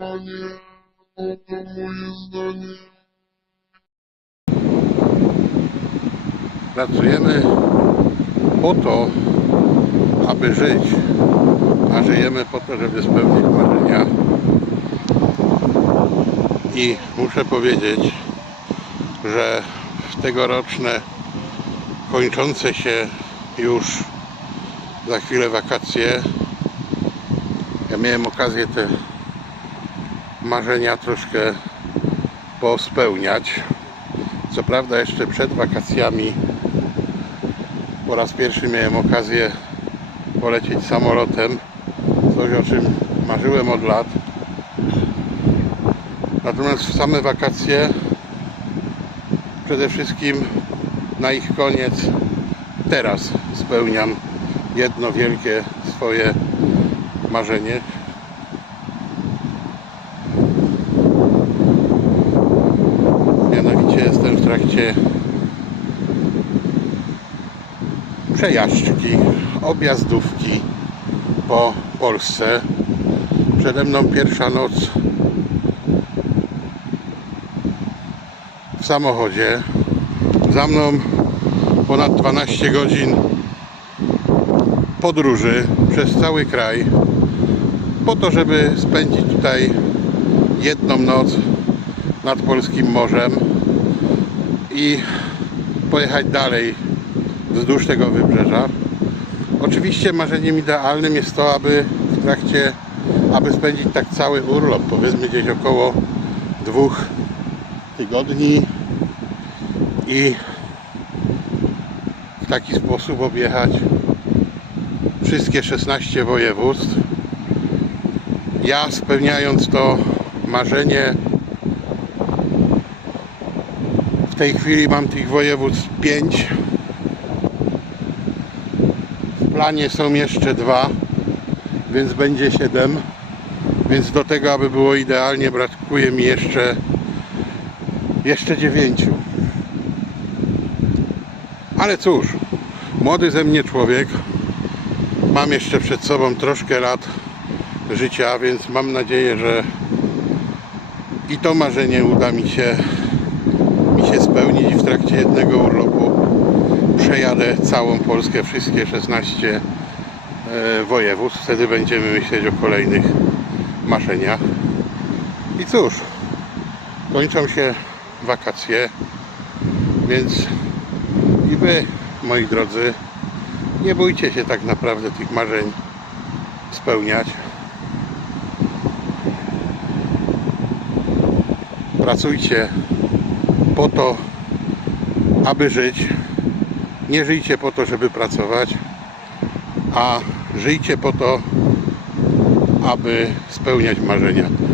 Panie, no to moje zdanie. Pracujemy po to, aby żyć, a żyjemy po to, żeby spełnić marzenia. I muszę powiedzieć, że tegoroczne, kończące się już za chwilę wakacje, ja miałem okazję te marzenia troszkę pospełniać. Co prawda jeszcze przed wakacjami po raz pierwszy miałem okazję polecieć samolotem. Coś o czym marzyłem od lat. Natomiast w same wakacje przede wszystkim na ich koniec teraz spełniam jedno wielkie swoje marzenie. Trakcie przejażdżki, objazdówki po Polsce. Przede mną pierwsza noc w samochodzie. Za mną ponad 12 godzin podróży przez cały kraj po to, żeby spędzić tutaj jedną noc nad polskim morzem i pojechać dalej wzdłuż tego wybrzeża. Oczywiście marzeniem idealnym jest to, aby w trakcie, aby spędzić tak cały urlop, powiedzmy gdzieś około dwóch tygodni i w taki sposób objechać wszystkie 16 województw. Ja spełniając to marzenie w tej chwili mam tych województw 5 w planie są jeszcze dwa, więc będzie 7. Więc do tego, aby było idealnie, brakuje mi jeszcze jeszcze 9. Ale cóż, młody ze mnie człowiek. Mam jeszcze przed sobą troszkę lat życia, więc mam nadzieję, że i to marzenie uda mi się spełnić w trakcie jednego urlopu przejadę całą Polskę, wszystkie 16 e, województw. Wtedy będziemy myśleć o kolejnych marzeniach. I cóż, kończą się wakacje, więc i wy, moi drodzy, nie bójcie się tak naprawdę tych marzeń spełniać. Pracujcie po to, aby żyć. Nie żyjcie po to, żeby pracować, a żyjcie po to, aby spełniać marzenia.